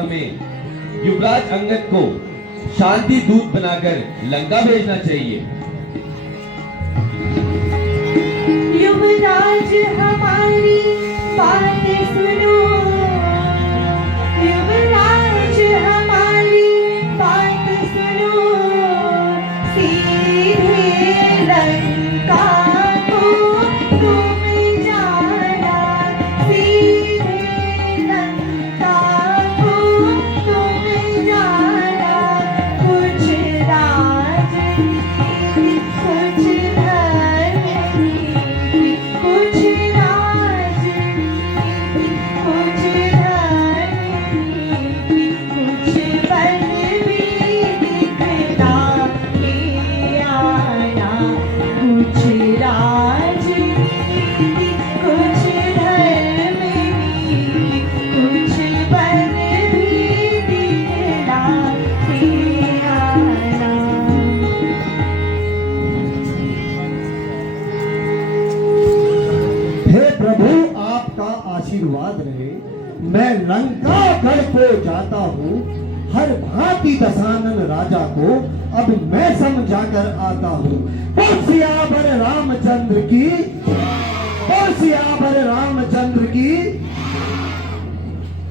हमें युवराज अंगद को शांति दूत बनाकर लंका भेजना चाहिए। युवराज हमारी बात सुनो, युवराज हमारी बात सुनो, सीधे लंका को तुम जाना, सीधे लंका को तुम जाना, कुछ राजनीति कुछ धर्म, कुछ राजनीति कुछ धर्म, कुछ बल भी दिखला के आना, कुछ राजनीति कुछ धर्म, कुछ बल भी दिखला के आना। हे प्रभु, आपका आशीर्वाद रहे। मैं लंका गढ़ को जाता हूँ, हर भांति दशानन राजा को अब मैं समझाकर आता हूँ। बोल सियावर रामचंद्र की, बोल सियावर रामचंद्र की।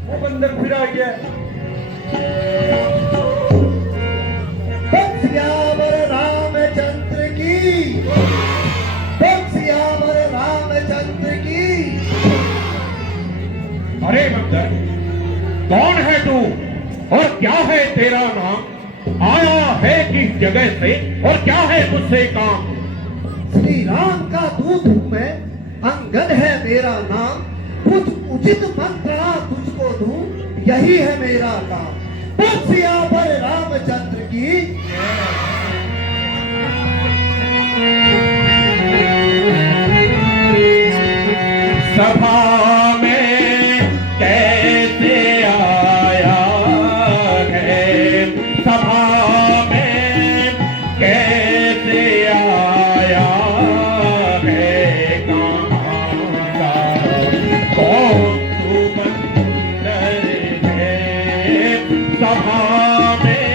वो बंदर फिर आ गया। बोल सियावर रामचंद्र की, बोल सियावर रामचंद्र की। अरे बंदर, कौन है तू और क्या है तेरा नाम? आया है किस जगह से और क्या है तुझसे काम? श्री राम का दूत हूँ मैं, अंगद है मेरा नाम। कुछ उचित मंत्रणा तुझको दूं, यही है मेरा काम। बोल सियावर रामचंद्र की। सभा में कैसे आया है, सभा में कैसे आया है, कहाँ का कौन तू बंदर है, सभा में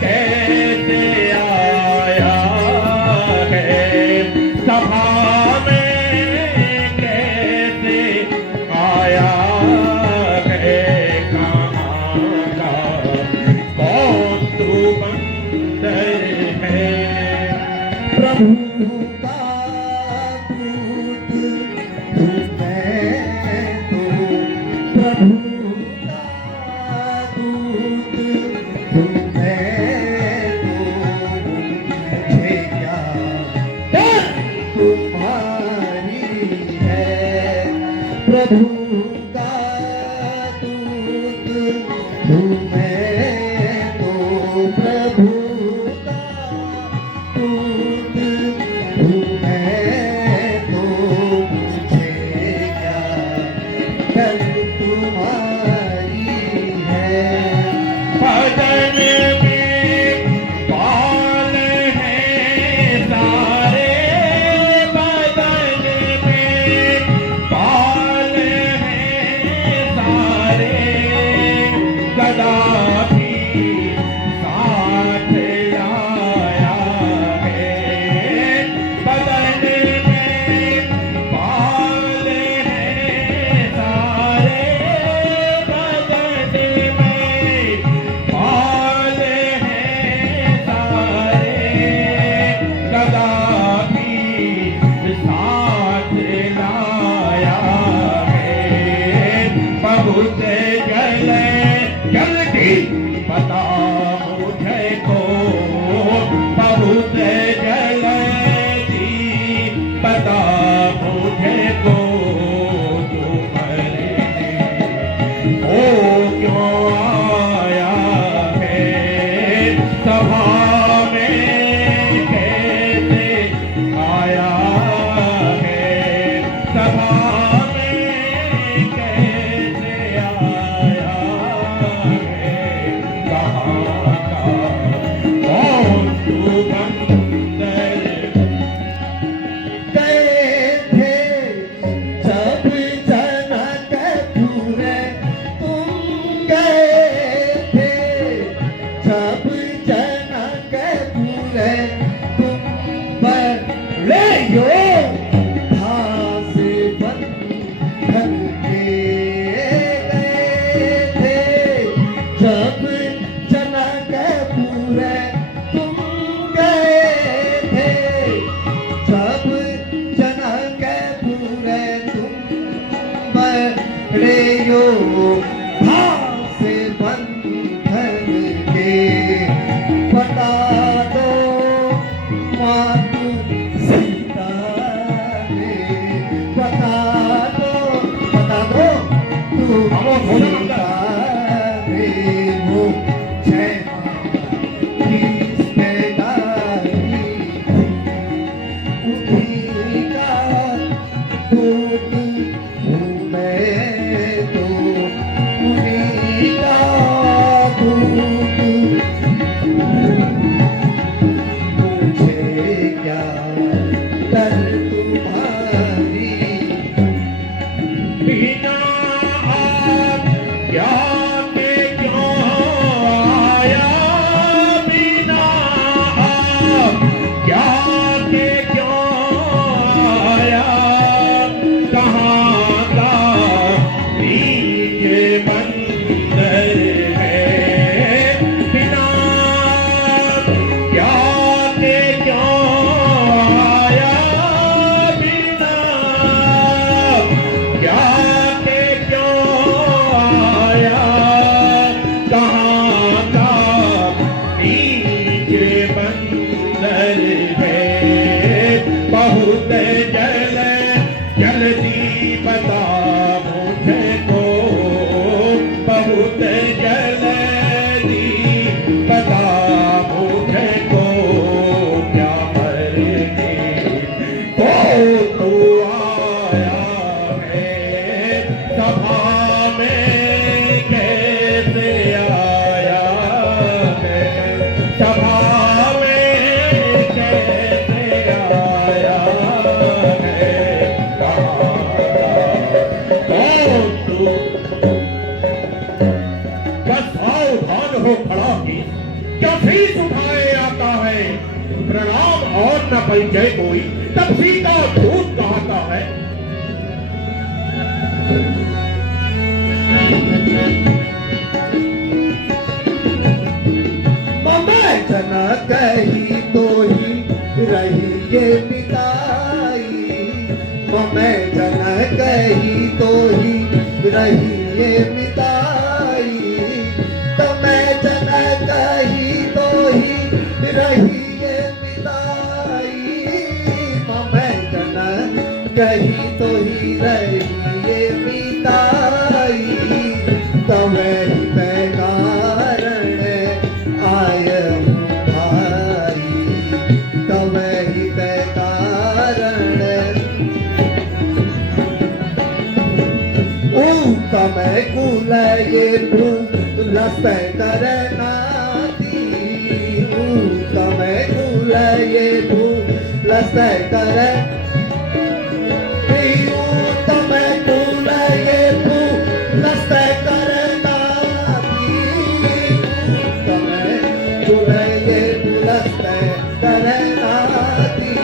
कैसे आया है, सभा में कैसे आया है, कहाँ का कौन तू बंदर है? प्रभु का दूत हूँ मैं तो, प्रभु का दूत हूँ मैं तो, मुझे क्या डर तुम्हारी है। प्रभु का दूत हूँ मैं तो, प्रभु का दूत हूँ मैं तो, मुझे क्या डर तुम्हारी है। बदन में बाल हैं सारे, बदन में बाल हैं सारे, गदा भी साथ लाया है, बदन में बाल हैं सारे, बदन में बाल हैं सारे, गदा भी साथ लाया है, बहुत जल्दी बता मुझे को, बहुत जल्दी बता मुझे को, तुम्हारे ओ क्यों आया है, सभा में कैसे आया है, सभा में कैसे आया है, कहाँ का कौन तू बंदर? गए थे जब जनकपुर तुम गए सभा में कैसे आया है कौन तू? क्या सावधान हो खड़ा की, क्या फीस उठाए आता है? प्रणाम और न परिचय कोई, तब सीता दूत कहता है। मैं जना कही तो ही रही ये बिताई, मैं जना कही तो ही रही ये बिताई, तो मैं जना कही तो ही रही ये बिताई, मैं जना कही तो ही रही ये बिताई, तो मैं ही कारण आय हूँ भाई, तो मैं ही कारण तमें कुल ये रस्ते करे नाती, तमें कुल ये रस्ते करे, तमें कुल ये रस्ते करे नाती, तमें कुल ये रस्ते करे नाती,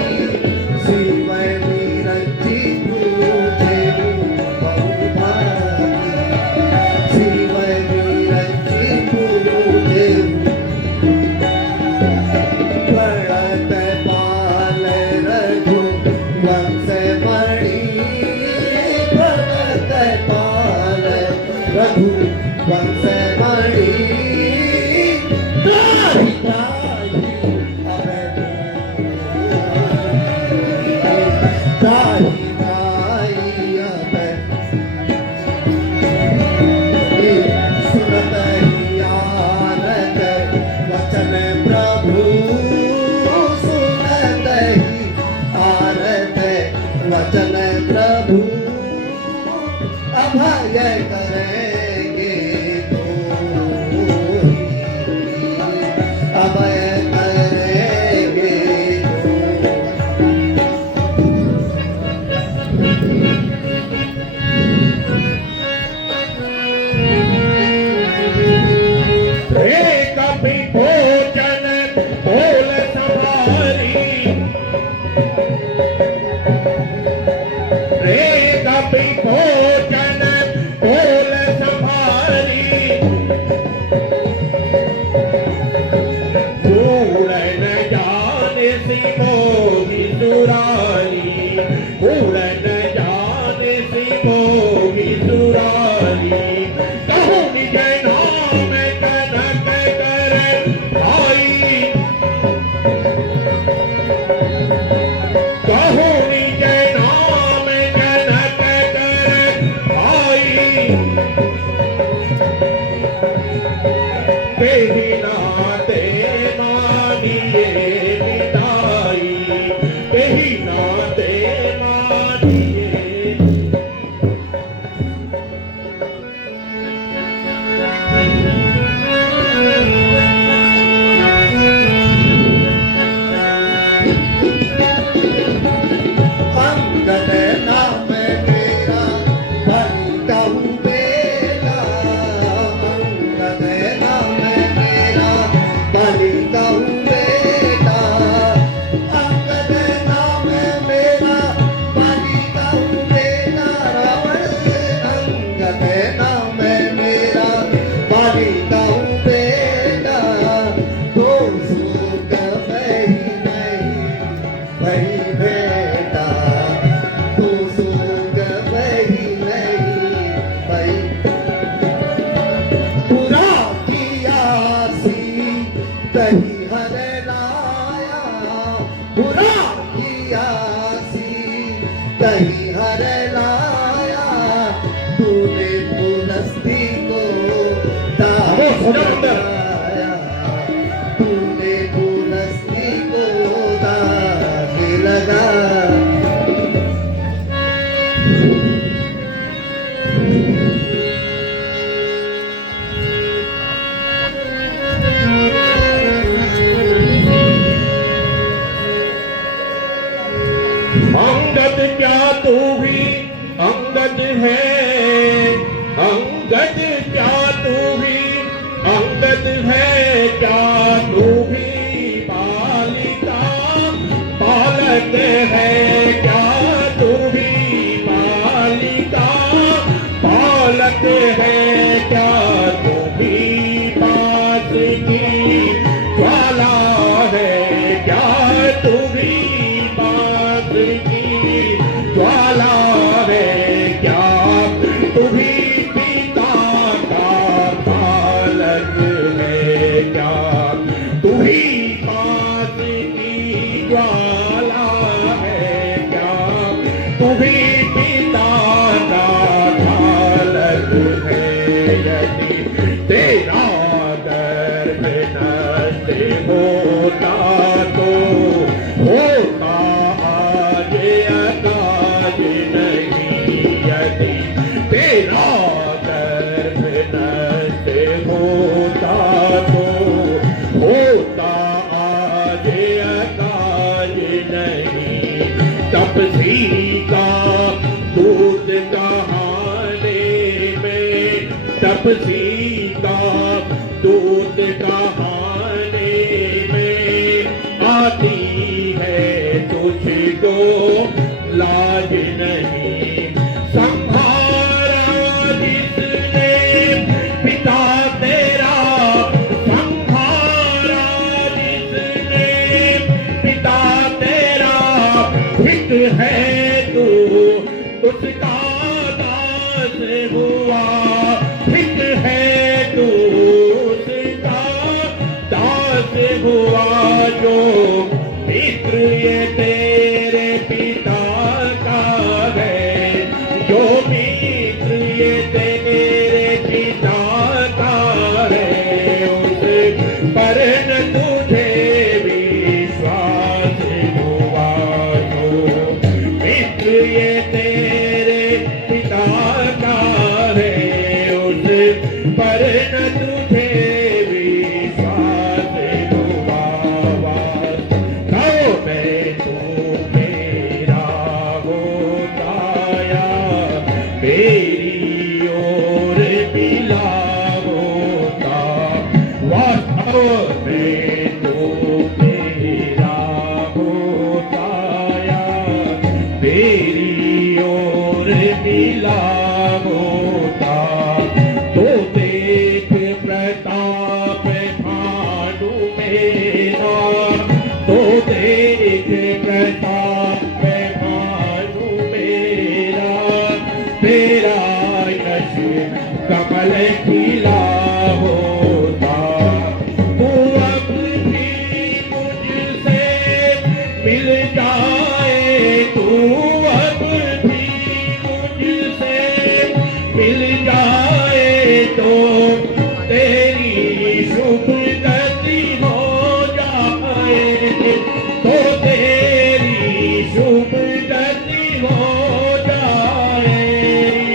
शिवै मीरची पूजे वंश मणि त्राहि त्राहि त्राहि त्राहि सुनत ही आनत वचन प्रभु, सुनत ही आनत वचन प्रभु, अभय करेंगे तो अभय करेंगे रे कभी भोजन बोल संभारी, रे कभी भोजन बोल संभारी, मूल न जाने सी मोगी सुरारी, मूल न जाने सी मोगी सुरारी, कहूँ निज नाम कनक करे भाई, कहूँ निज नाम कनक करे भाई, तेहि नाते मानिए विदाई, तेहि नाते मानिए। अंगद नाम मेरा भली कहूँ बेटा, अंगद नाम मेरा भली कहूँ बेटा, अंगद नाम मेरा भली कहूँ बेटा, अंगद नाम मेरा भली कहूँ बेटा, तो सुख नहीं बेटा, तू सुख नहीं भाई, पूरा किया सी कहीं हरे लाया, पूरा किया सी कहीं हरे लाया, तूने पुलस्ती को दाया, तूने पुलस्ती को दाग लगा। क्या तू भी अंगद है? अंगद क्या तू भी अंगद है? क्या तू भी बालिका बालक है? क्या तू भी बालिका बालक है? क्या तू भी बात की ज्वाला है? क्या तू भी बात की ज्वाला है? क्या तू भी पिता का बालक है? क्या तू भी बात की ज्वाला है? क्या तू भी पिता का बालक है? यदि तेरा दर्द नष्ट होता तो होता आज अकाज नहीं। यदि तेरा दर्द नष्ट होता तो होता आज अकाज नहीं। तपसी का दूध कहाने में, तपसी का दूध कहाने में आती है तुझको लाज नहीं। संहारा जिसने पिता तेरा, संहारा जिसने पिता तेरा, हित है तू उसका दास हुआ। हित है तू उसका दास हुआ। जो मित्र ये तेरे पिता का है, जो मित्र ये तेरे पिता का है, उस पर न तुझे विश्वास हुआ। जो मित्र ये तेरे पिता का है, उस पर न तुझे विश्वास हुआ। कहो मैं तू मेरा होता या मेरी ओर मिला होता। वास्तव में तू मेरा होता या मेरी ओर मिला होता। तो देख प्रताप भानु मेरा, तो देख प्रताप भानु मेरा, तेरा यश कमल खिला होता। तू अब भी मुझसे मिल जाए, तू अब भी मुझसे मिल जाए तो तेरी शुभ गति हो जाए। तो तेरी शुभ गति हो जाए।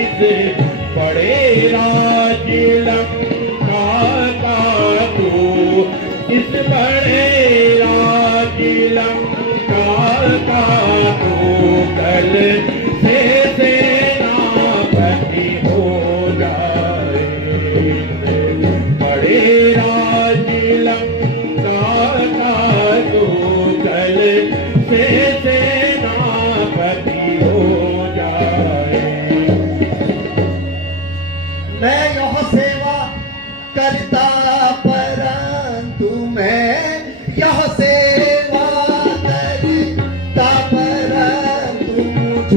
इस बड़े राज लंका का तू, इस बड़े राज लंका का तू कल से सेनापति हो जाए। बड़े राज लंका का तू कल से सेनापति हो जाए। मैं यह सेवा करता परंतु मैं यह सेवा करता परंतु मुझ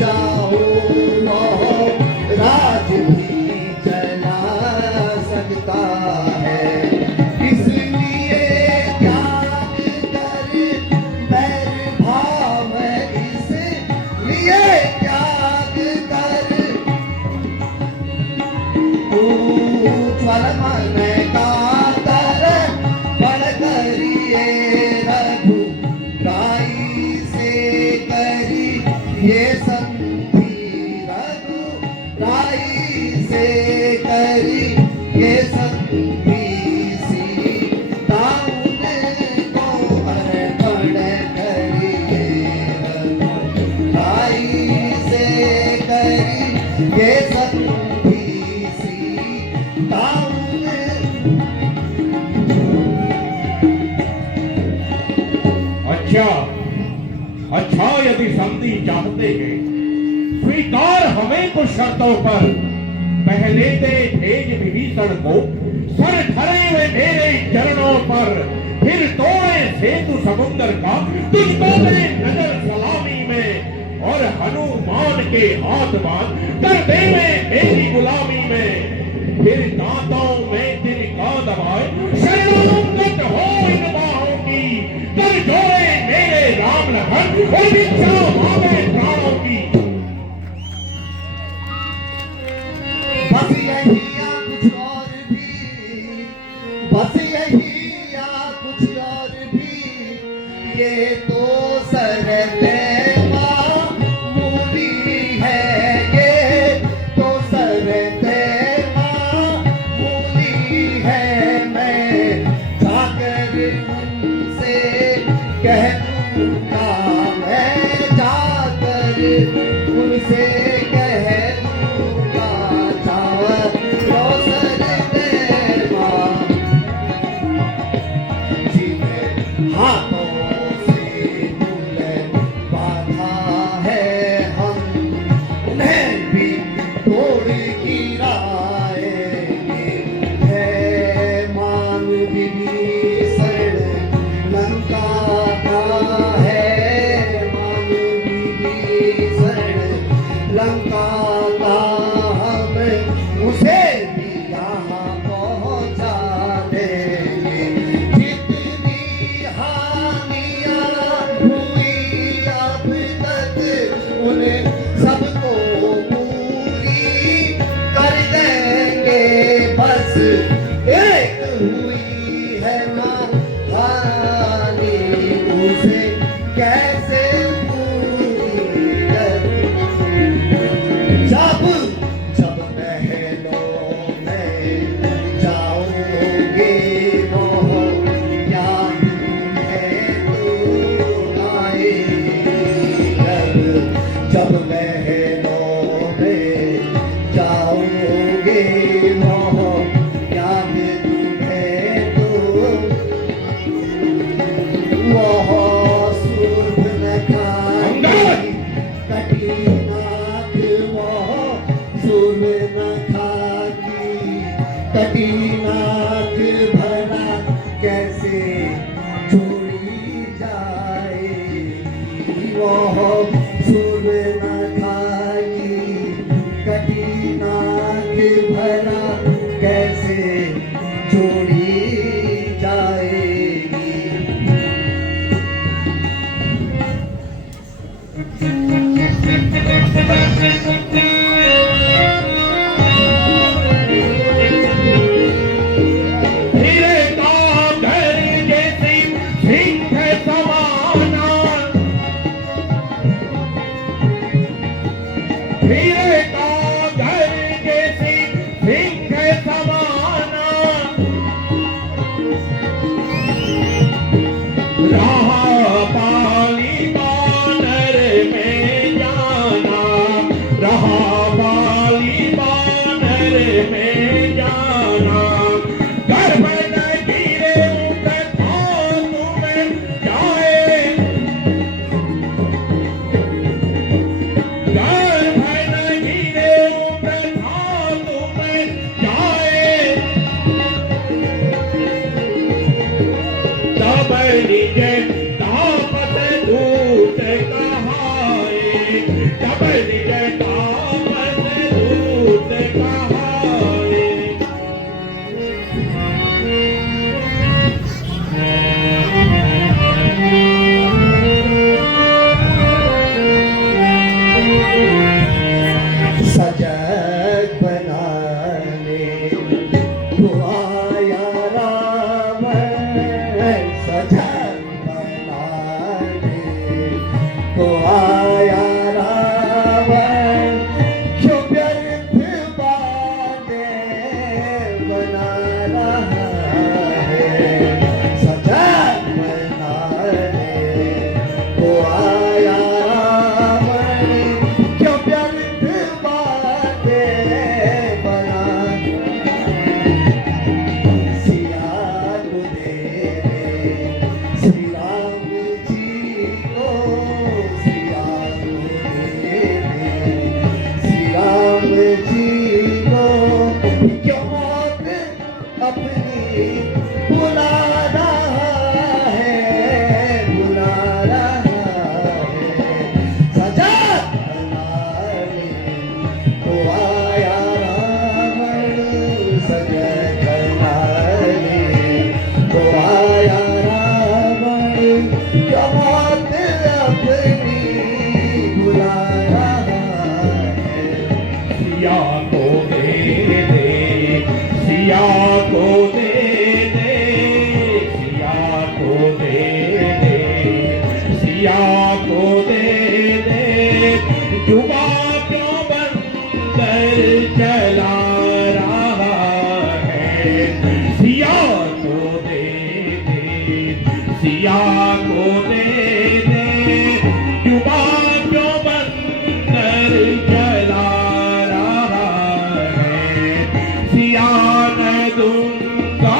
चाहो वो राज भी चला सकता है। इसलिए त्याग कर बैर भाव, इसलिए त्याग कर उज्ज्वल मन का तर बड़ करिए रघु राई से करी ये संधि, रघु राई से करी ये संधि, सीताउन को अर्पण करिए रघु राई से करी ये संधि, सीताउन। अच्छा अच्छा, यदि संधि चाहते हैं स्वीकार हमें कुछ शर्तों पर। पहले दे तेज विभीषण को सर धरे हुए मेरे चरणों पर, फिर तोड़े सेतु समुद्र का तुझको दे नजर सलामी में, और हनुमान के हाथ बांध कर दे मेरी गुलामी में, फिर दांतों में तिनका दबाए शरणागत हो इन बाहों की, कर जोड़े मेरे राम लखन और इच्छा मांगे प्राणों की। बस यही या कुछ और भी, बस यही या कुछ और भी, ये तो सरते मामूली है, ये तो सरते मामूली है। मैं जाकर उनसे कह दूंगा, मैं जाकर उनसे कह दूंगा, चावल रोशन देवा जिन्हें हाथों से मूल बांधा है हम, उन्हें भी तोड़ गिराएंगे। है मान विभीषण लंका का, है मान विभीषण लंका का, हम उसे भी यहाँ पहुँचा देंगे। जितनी हानियाँ हुई अब तक उन्हें सबको पूरी कर देंगे, बस एक हुई है मां हानि, उसे कैसे पूरी कर। जब जब महलों में जाओगे मोह याद तुम्हें तो आए, जब महलों में जाओगे मोह याद तुम्हें तो, वह सूर्पनखा की कटी नाक, वह सूर्पनखा की कटी नाक भला कैसे छोड़ी जाएगी, वह सूर्पनखा की कटी नाक भला कैसे छोड़ी जाएगी। धीरे का घर जैसी सिंह समाना, धीरे का घर जैसी सिंह समाना, रहा पाली बानर में जाना, रहा पाली बानर में जाना, गर्भ न गिरे उठा तुम्हें जाए, गर्भ न तो आया रावण सजग नारी, तो आया रावण क्या मौत अपनी बुला रहा है। सिया को दे दे, सिया को दे दे, सिया को दे दे, सिया को दे दे, जुबा क्यों बंदर चला रहा है। सिया को दे दे, सिया को दे दे, जुबा क्यों बंदर चला रहा है। सिया न दूंगा,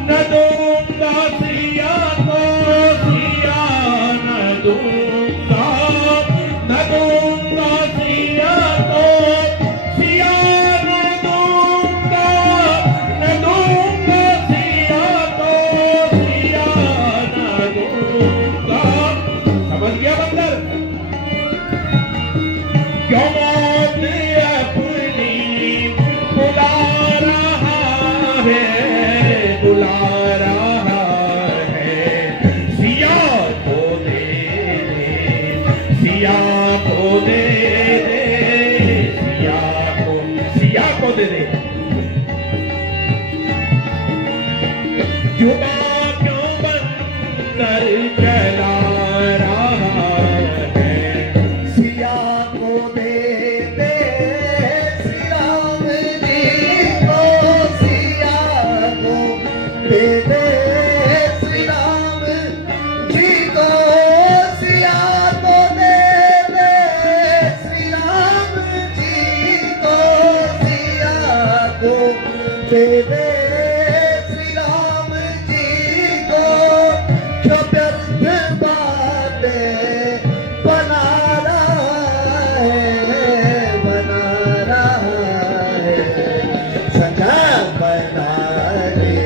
न दूंगा सिया को, सिया न दूंगा, न दूंगा सिया को, सिया न दूंगा, न दूंगा सिया को, सिया न दूंगा। समझ गया बंदर? क्यों मौत अपनी बुला रहा है, बुला रहा है। सिया को दे दे, सिया को दे दे, सिया को दे दे। जुबा क्यों बंदर चला रहा है। सिया को दे दे, श्री राम जी को, सिया को दे दे, श्री राम जी को, सिया को दे दे, श्री राम जी को, सिया को दे दे, श्री राम जी को। जो व्यर्थ बातें बना रहा है, बना रहा है। सजा बना दे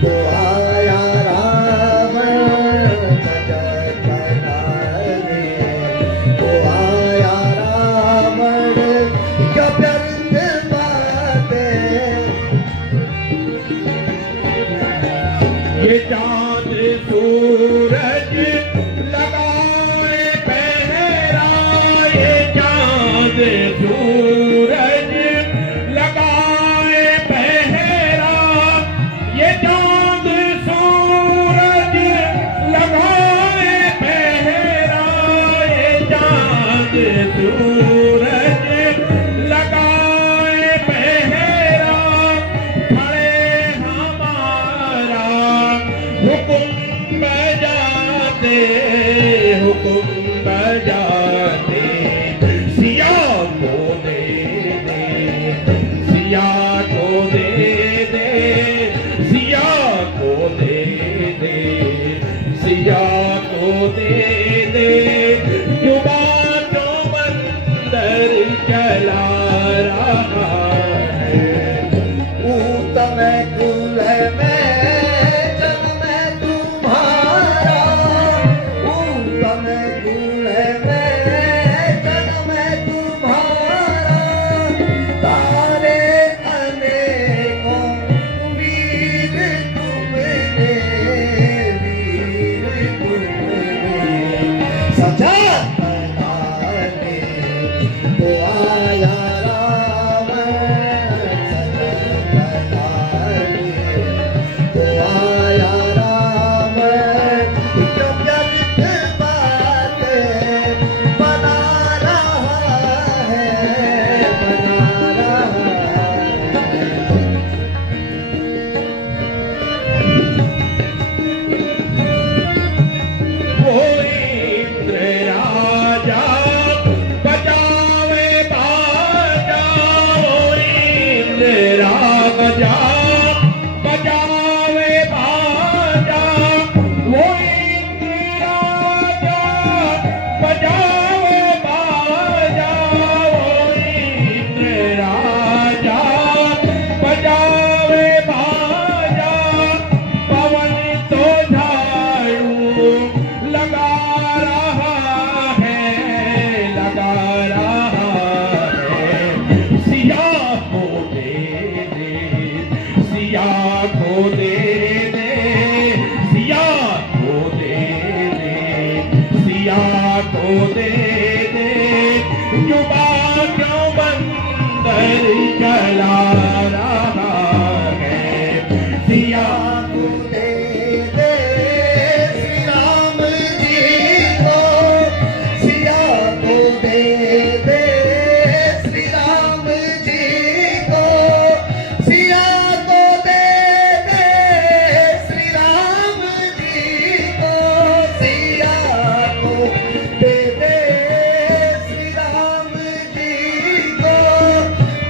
तो आया रावण, सजा बना दे तो आया रावण। क्या व्यर्थ बातें, ये चांद सूरज लगाए पहरा, ये चांद सूरज लगाए पहरा, ये चांद सूरज लगाए पहरा, ये चांद सूरज लगाए पहरा। खड़े हमारा हुकुम बजाते, हुकुम बजाते। सिया को दे दे, सिया को दे दे, सिया को दे दे, सिया को दे दे। जुबा तो बंदर चला रहा है। ऊतम कुल में जन्म तुम्हारा, ऊतम कुल में जन्म तुम्हारा। तारे अनेकों वीर तुमने, वीर तुमने। सजा बना दे तो आया रावण, सजा बना दे तो आया रावण। जो व्यर्थ बातें बना रहा है, बना रहा है। वो इंद्र राजा बजावे बाजा, वो इंद्र राजा बजावे बाजा, वो इंद्र राजा बजावे बाजा, वो इंद्र राजा बजावे बाजा। पवन तो झाड़ू लगा रहा है, लगा रहा है। क्यों बंदर चला रहा है सिया को दे दे श्री राम जी को, सिया को दे दे श्री राम जी को, सिया को दे दे श्री राम जी को, सिया को दे दे श्री राम जी को,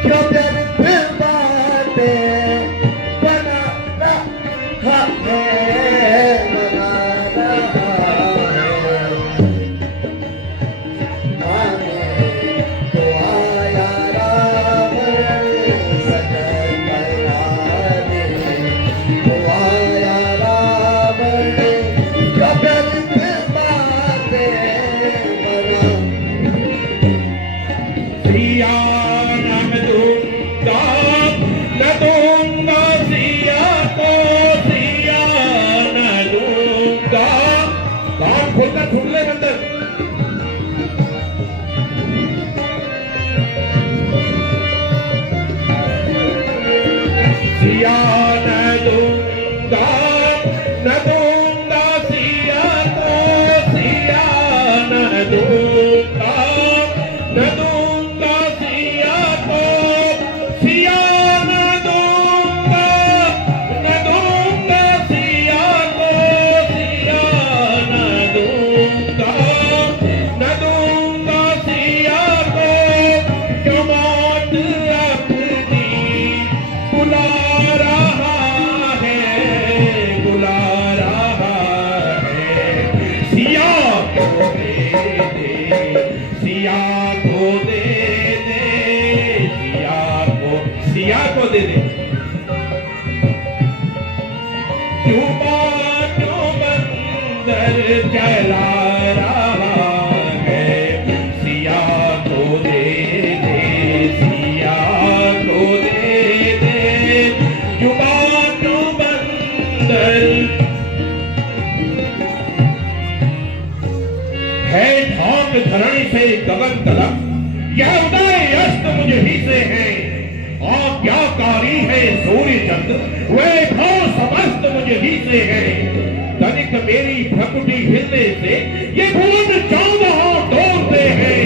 क्यों व्यर्थ बातें बना रहा है, बना रहा है। आने तो आया राम सजन बनाने, तो आया राम क्यों व्यर्थ बातें बना। सिया न दूंगा सिया को, सिया न दूंगा। कान खोलकर सुन ले बंदर। सिया न दूंगा सिया को, सिया न दूंगा सिया को, सिया न दूंगा सिया को, सिया न दूंगा सिया को, क्यों मौत अपनी बुला रहा है, बुला रहा है। सिया को दे दे, सिया को दे दे, सिया को दे दे। क्यों बंदर चला रहा है सिया को दे दे, सिया को दे दे। क्यों बंदर है ढाक धरण से गगन तलक, यह उदय अस्त मुझ ही से है। आज्ञाकारी है सूर्य चंद्र, वैभव समस्त मुझ ही से है। तनिक मेरी भ्रकुटी हिलने से ये भुवन 14 डोलते हैं।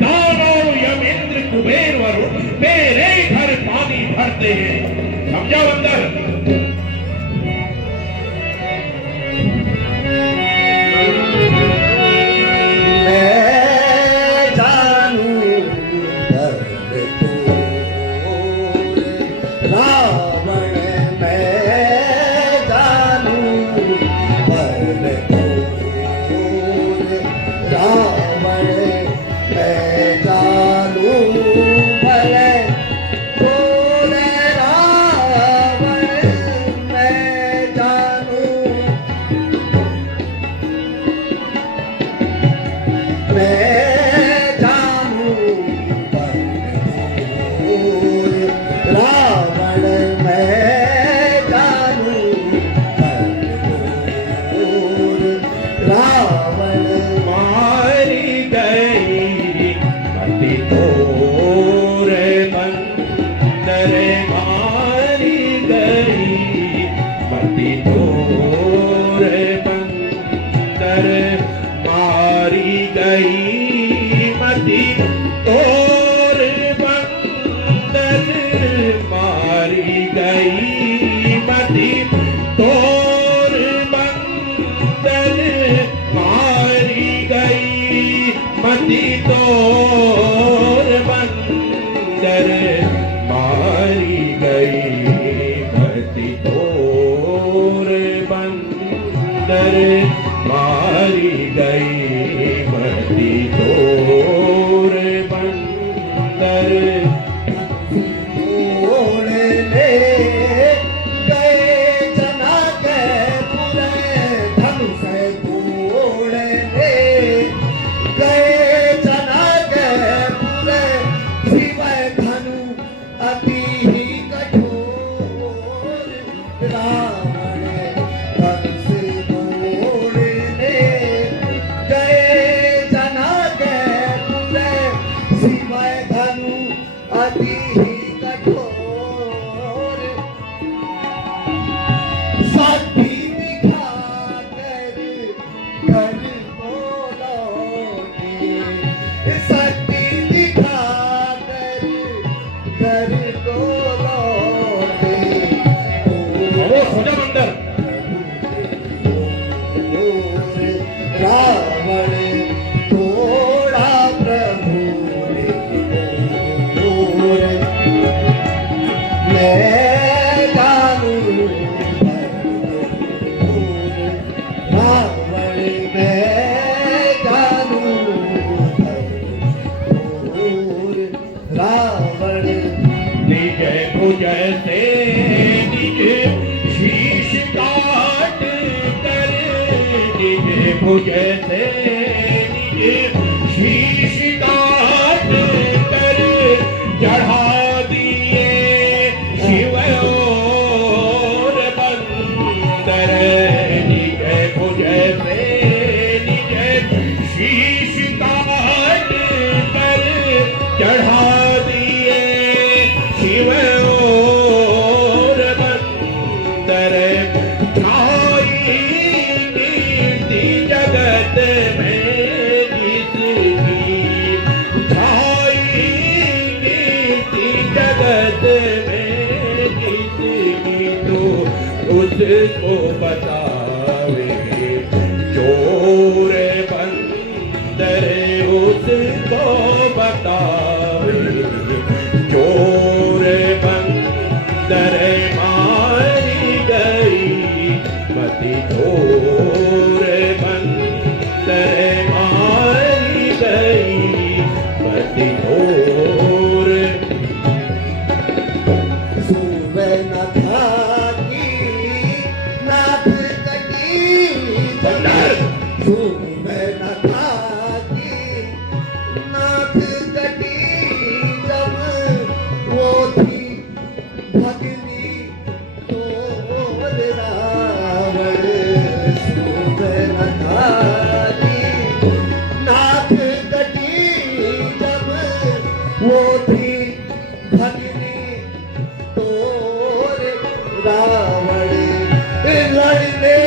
दानव यम इंद्र कुबेर वरुण मेरे घर पानी भरते हैं। समझा बंदर? मैं जानूं दर्द तोर रावण, मैं जानूं दर्द तोर धनु अति ही कठोर शक्ति दिखाकर घर को लौटे शक्ति दिखाकर घर को लौटे वो सजा मंदिर रावण थोड़ा प्रभु रे मैं जानू रावण मैं जानू रावण निज भुज से निज शीश काट कर निज भुज से निज शीश काट कर चढ़ा दिए शिव और बंदर निज भुज से निज शीश काट कर चढ़ा दिए शिव और बंदर छाई कीर्ति जगत में जिसकी छाई कीर्ति जगत में जिसकी तो उसको बतावे चोर बंदर उसको बतावे चोर बंदर मारी गई मति चोर बंदर मारी गई मति चोर सुबह न खाती नाथ कटी बंदर सुबह न खाती नाथ कटी जब वो थी भगनी तो रावण सुबह न खाती नाथ कटी जब वो थी भगनी तोर रावण लड़ने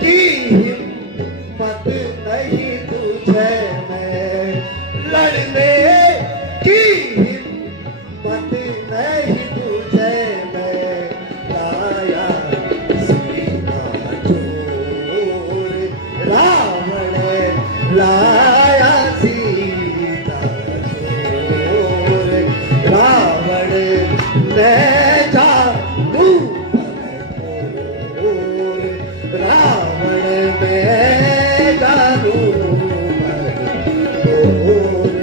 की हिम्मत नहीं तुझे मैं लड़ने की हिम्मत नहीं तुझे मैं लाया सीना चोर रावण लाया सीता चोर रावण मैं जानू भरपूर रावण मैं जानू भरपूर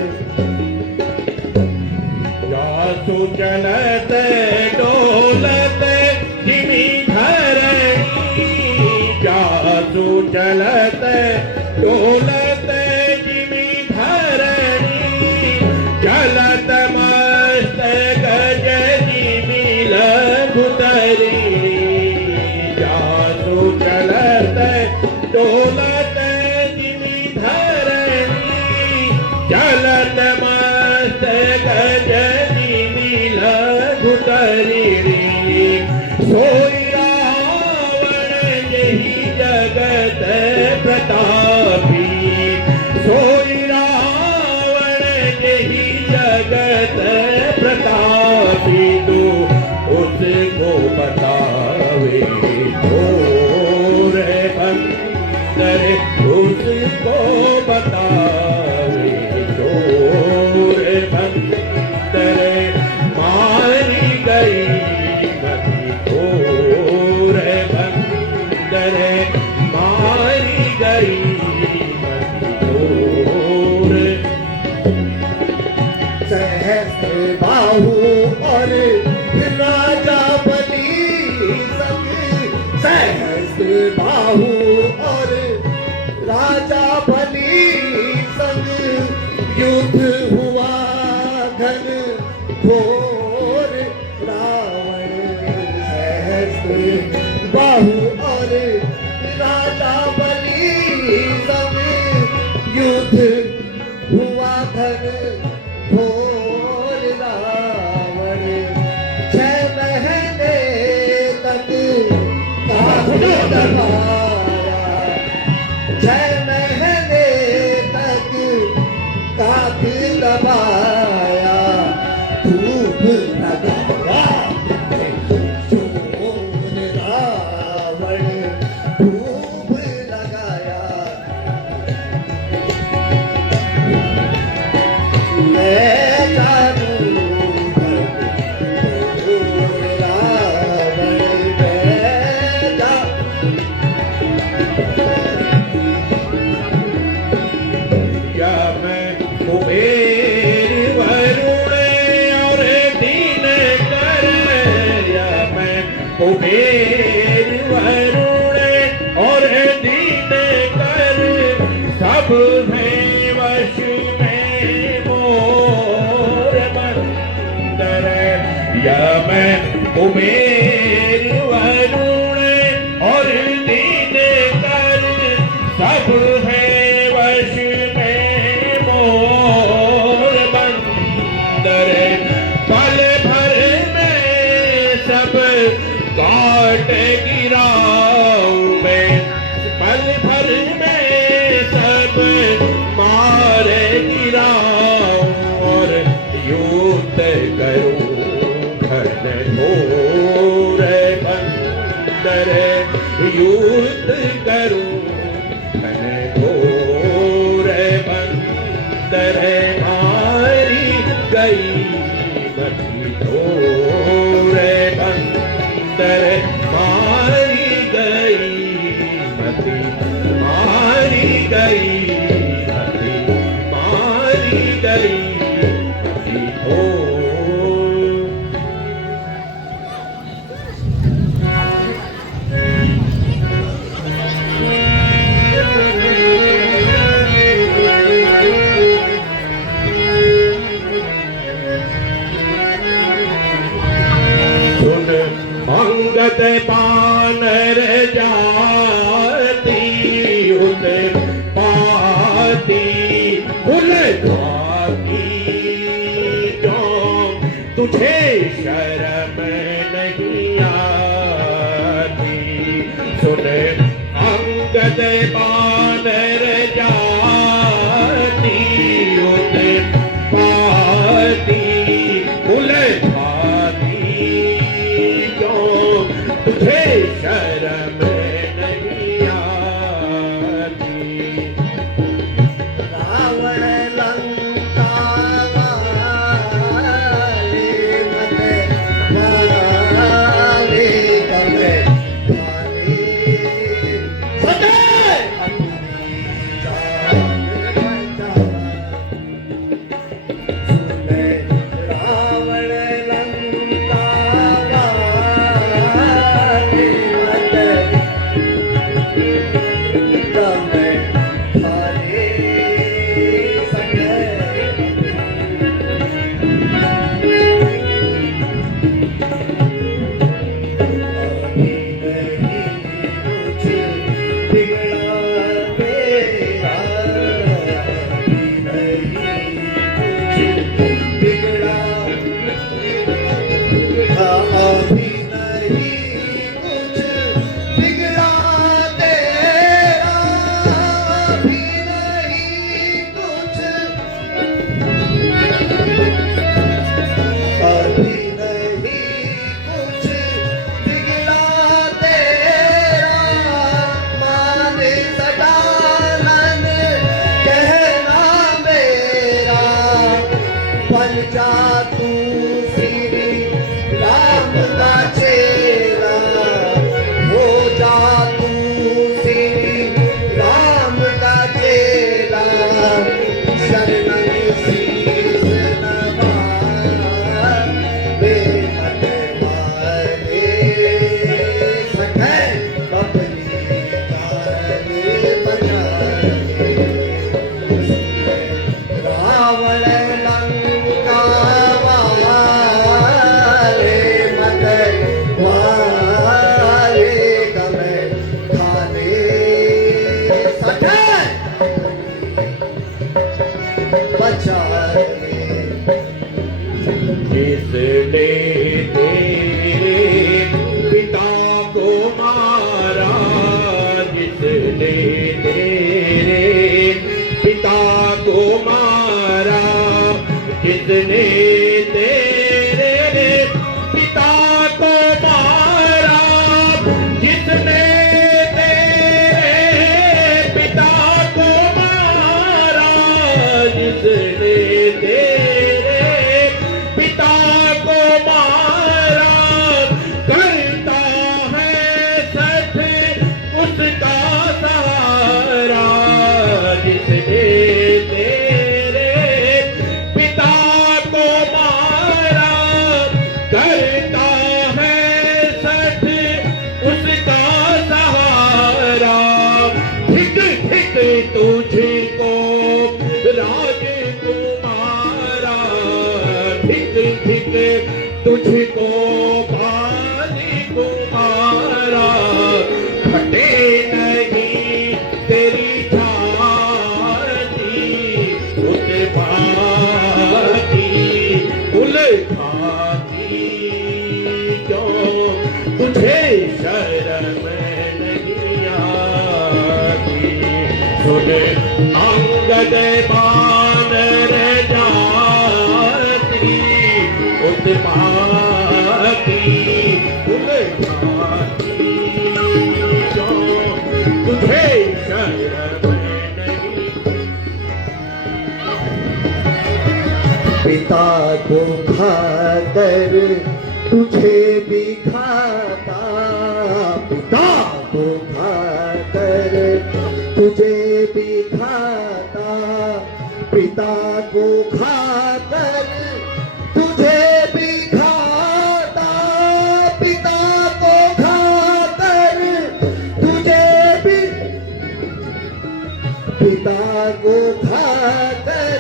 जासु चलत डोलत जिमी धरणी जासु चलत डोलत जिमी धरणी चलत मस्त गज जिमी लघुतरी जासु चलत डोलत जिमी धरणी चलत मस्त गज जिमी लघुतरी सोई रावण यही जगत प्रतापी सोई रावण यही जगत प्रतापी तू उसको बतावे चोर बंदर उसको बतावे चोर बंदर मारी गई मति चोर बंदर मारी गई मति चोर सहस्त्र बाहु और राजा बलि संग सहस्त्र बाहु और राजा बलि संग युद्ध हुआ घन घोर रावण सहस्त्र बाहु और राजा बलि संग युद्ध हुआ घन घोर छह महीने तक कातिल दबाया, धूप लगाया चोर रावण, धूप लगाया। मैं जानूं चोर रावण, मैं या मैं कुबेर वरुण और दीन कर, या मैं कुबेर वरुण और दीन कर, सब है वश में मोर बंदर। या मैं कुबेर वरुण और दीन कर, सब है वश में मोर बंदर। पल भर में सब काट गिराऊं मैं, पल भर में सब मार गिराऊं, और युद्ध करूं घन घोर बंदर, युद्ध करूं घन घोर बंदर। मारी गई मती घोर बंदर, मारी गई मती, मारी गई मती, मारी गई मती घोर। सुन अंगद बानर जाती, उन पाती फुल खाती, जो तुझे शर्म नहीं आती। सुन अंगद बानर जाती, उन पाती फुल खाती, जो तुझे शर्म नहीं आती। रावण लंका वाले मते वाले कमे वाले, सदा अपनी जान बचावा। सुने रावण लंका वाले मते कमे वाले, सके अभी नहीं कुछ बिगड़ा तेरा, अभी नहीं कुछ बिगड़ा, अभी नहीं कुछ बिगड़ा तेरा, अभी नहीं कुछ, अभी नहीं कुछ बिगड़ा तेरा। मान सदानंद कहना मेरा, बन जा तू श्री राम का चेला, हो जा तू श्री राम का चेला। शरणं शीश नवा बेमत मारे, सके अपनी जान बचाए। रावण लंका वाले मते वाले कमे खाने, सके बचाए। जिसने तेरे पिता को मारा, जिसने तेरे धिक धिक तुझको भारी तुम्हारा फटे नहीं तेरी छाती उते बाती उल खाती जो तुझे शर्म नहीं आती सुन अंगद बानर जाती उत्पाती उल खाती जो तुझे शर्म नहीं। पिता को खातर तुझे भी खाता, पिता को खातर तुझे भी खाता, पिता को खातर तुझे भी खाता, पिता को खातर तुझे भी, पिता को खाकर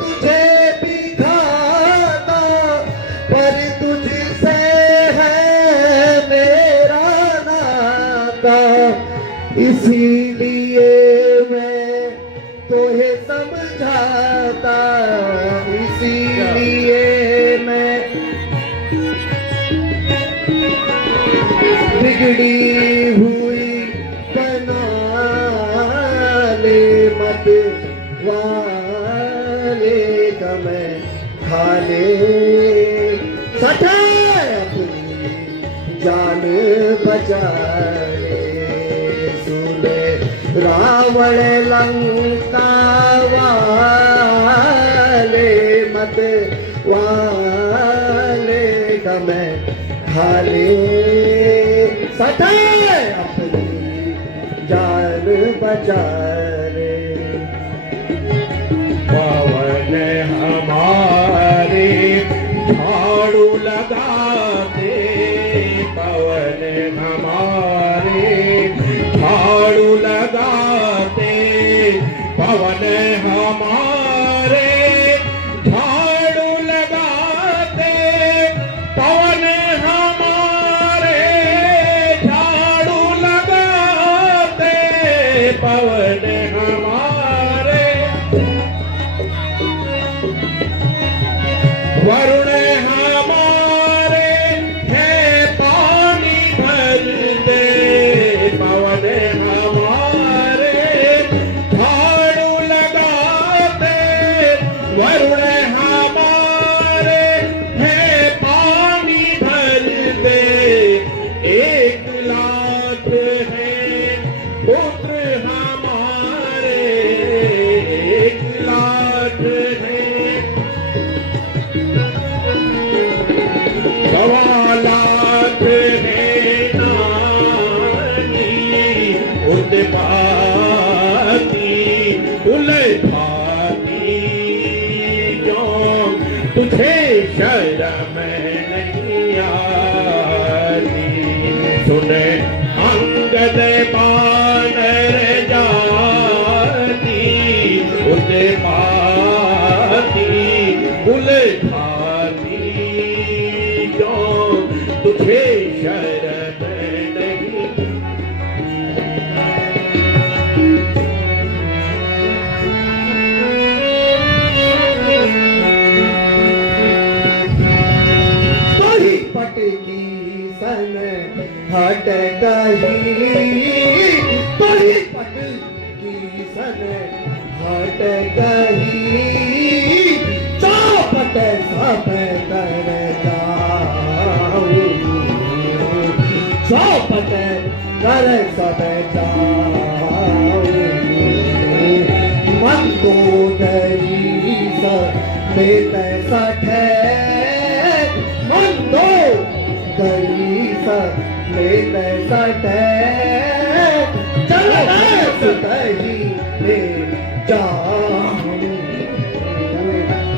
तुझे भी खाता, पर तुझसे है मेरा नाता, इसीलिए मैं तोहे समझाता, इसीलिए मैं बिगड़ी हुई बना ले मत वाले का मैं खा ले, सटा अपनी जान बचा ले, सुने रावण लंका वाले मत वाले का मैं खा ले, सटा अपनी जान बचा ले। पवन हमारे झाड़ू लगाते, पवन हमारे झाड़ू लगाते, पवन हमारे झाड़ू लगाते, पवन हमारे झाड़ू लगाते, पवन हमारे वरुण हमारे है पानी भर दे, पवन हमारे झाड़ू लगाते, वरुण हमारे है पानी भर दे, 1,00,000 है पुत्र हमारे, 1,00,000 है 1,00,000 है नानी उत्पाती उल खाती जो तुझे शर्म नहीं आती, सुने अंगद बानर जाती उत्पाती उल खाती जो तुझे शर्म नहीं। तोही पट की सन हट गई, तोही पट की सन हट गई, चौपट सब कर जाऊं, चौपट कर सब जाऊं, मन को दरी सब बेटे सठे, मन दो दरी सब बेटे सठे, चल सुतही में जाऊं,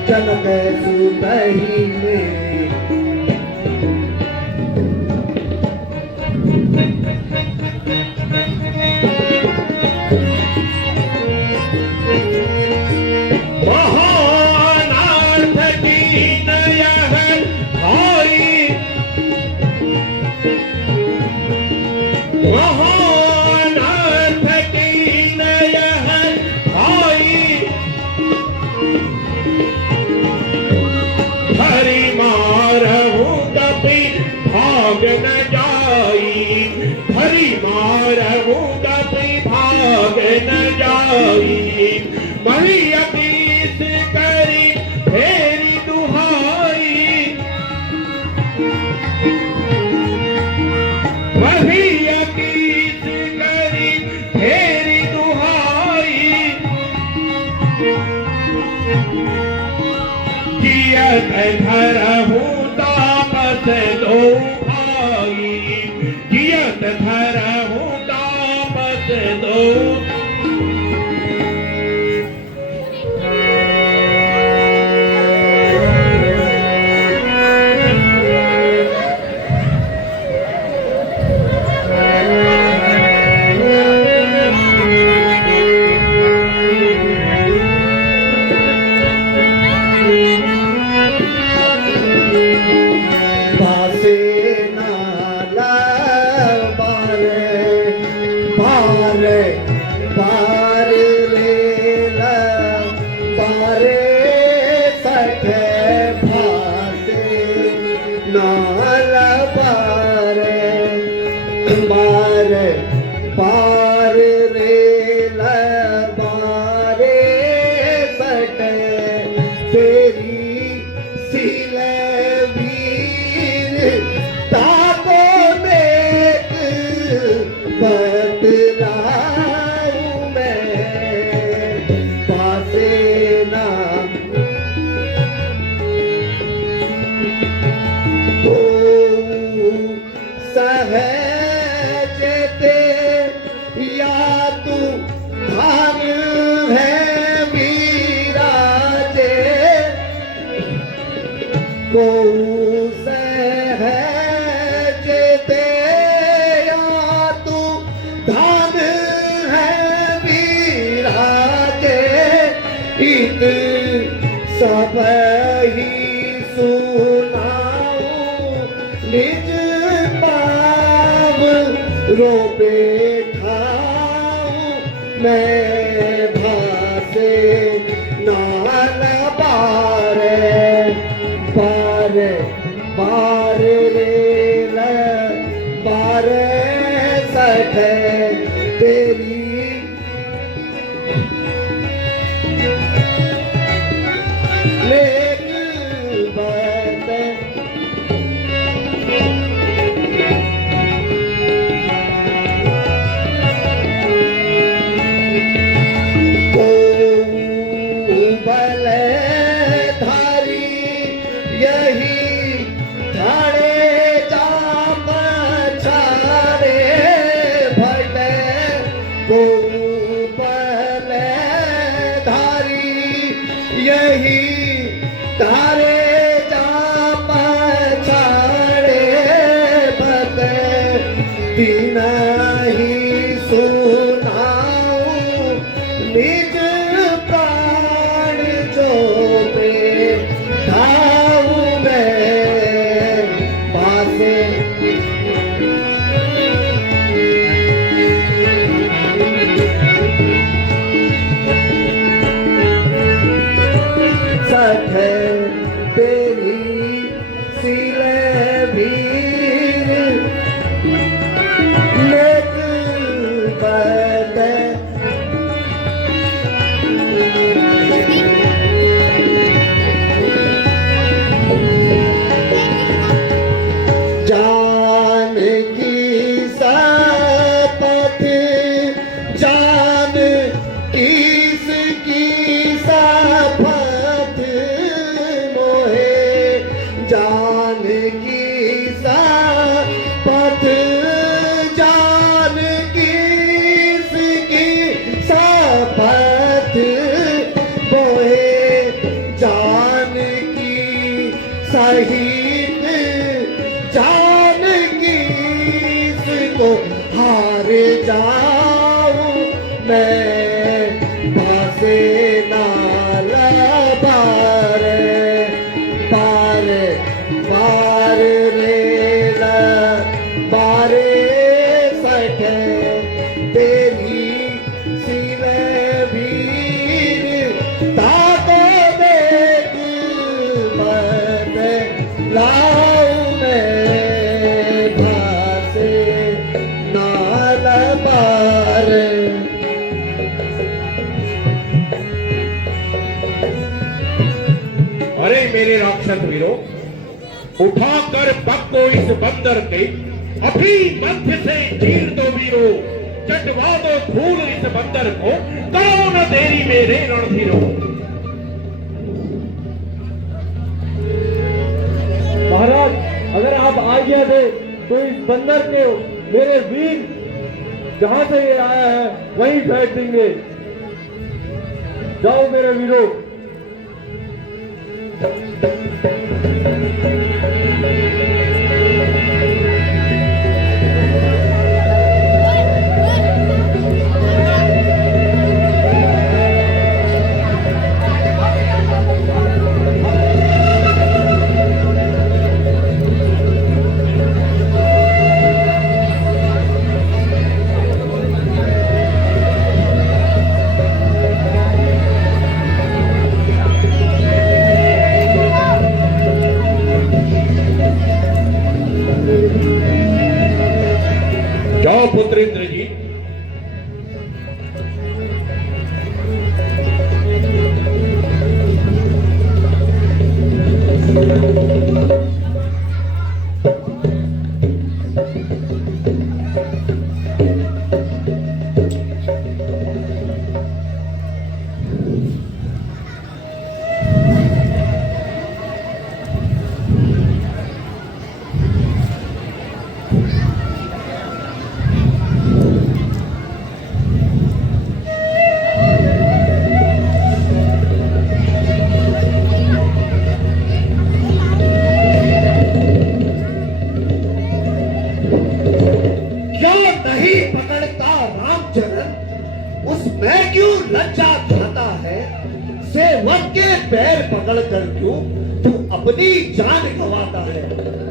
चल सुतही में महानाथ की धरहूं तापस दो भाई, जियत धरहूं तापस दो। भासे नाला बारे बारे बारे रे बारे सठे भासे नाला बारे बारे बारे रे बारे सठे तेरी सिले ताको देख बतलाऊं मैं पासे ना तो सहज ते या तू धन है विराजे को सहज ते या तू धन है विराजे इत सब ही सुनाऊं निज पाव रो बैठाऊं मैं भासे नाल बारे बारे बारे रे बारे सठे तेरी लेक बात बले धारी यही धाड़े जाम छाड़े भटे को बले धारी यही धारे जाम छाड़े भटे तीन ही सुनाऊं निज प्राण जो पे ठाऊं मैं पासे सठ तेरी सिले भीर लेक बदे जान की सपथ जान किसकी सपथ मोहे जान की सपथ जान किसकी सपथ मोहे जान की सहित जान किसको हार जाऊं मैं भासे नाल बारे बारे बारे रे बारे सठे तेरी सिले भीर ताको देख लाऊं मैं भासे नाल बारे अरे मेरे राक्षस वीरों, उठाकर पक्को इस बंदर के अभी मध्य से चीर दो वीरों, चटवा दो धूल इस बंदर को, करो न देरी मेरे रणधीरों। आज्ञा दे तो इस बंदर को मेरे वीर जहां से ये आया है वहीं फेंक देंगे। जाओ मेरे वीरों। जाओ पुत्र इंद्रजीत, मैं क्यों लज्जा खाता है, सेवक के पैर पकड़ कर क्यों तू अपनी जान गंवाता है।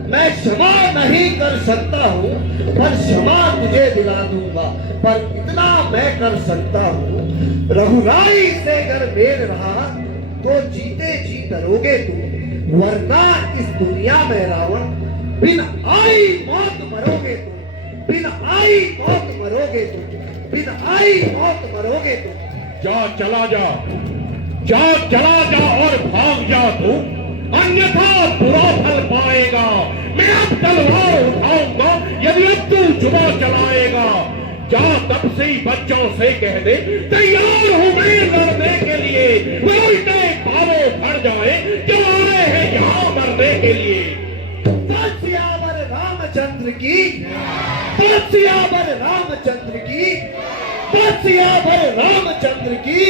मैं क्षमा नहीं कर सकता हूँ पर क्षमा तुझे दिला दूंगा, पर इतना मैं कर सकता हूँ, रघुराई से अगर मेल रहा तो जीते जी डरोगे तू, वरना इस दुनिया में रावण बिन आई मौत मरोगे तू, बिन आई मौत मरोगे तू, बिन आई मौत मरोगे तू। जा चला जा, जा चला जा और भाग जा तू, अन्यथा बुरा फल पाएगा। मैं अब तलवार उठाऊंगा यदि अब तू जुबा चलाएगा। जा तब से ही बच्चों से कह दे तैयार हूं मैं लड़ने के लिए, उल्टे पावों फट जाए जो आए हैं यहाँ मरने के लिए। सियावर रामचंद्र की, सियावर रामचंद्र की, सियावर रामचंद्र की।